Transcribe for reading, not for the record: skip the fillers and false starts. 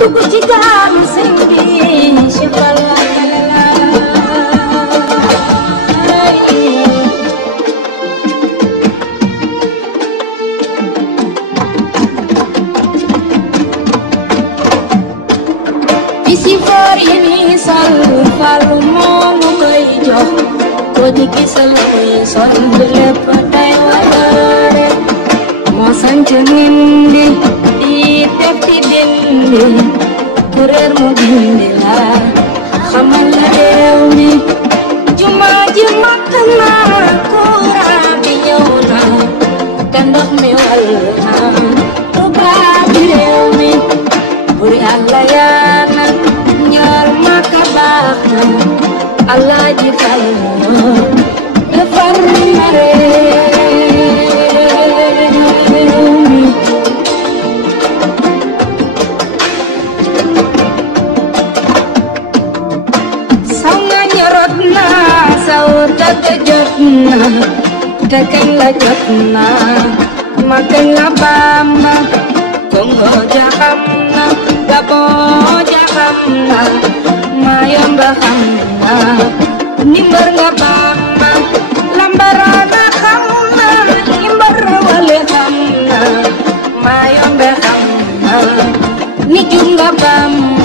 dugg ci gaalu sëñ bi Cheikh Balla isi for yi ni sol Fallu moo mu koy jox ko ci gisal muy sol lépp day walaare moo sant nindi di def di dindi kuréer mu gindi la xamal la réew mi juma ji mat na courant bi ñëw na te ndox mi wal na tubaab bi réew mi bur Yàlla yaana ñaar Makka baax na Allah ji fay defar na réew mi sanga ñorot na saw tagg jot na te kañ la jot na ma kañ la Bamba Kongo jaxam na Gabon jaxam na Mayomba xam na ni mbër nga Bamba Lambarana xam na ni mbër wale xam na Mayomba xam na ni jum nga Bamba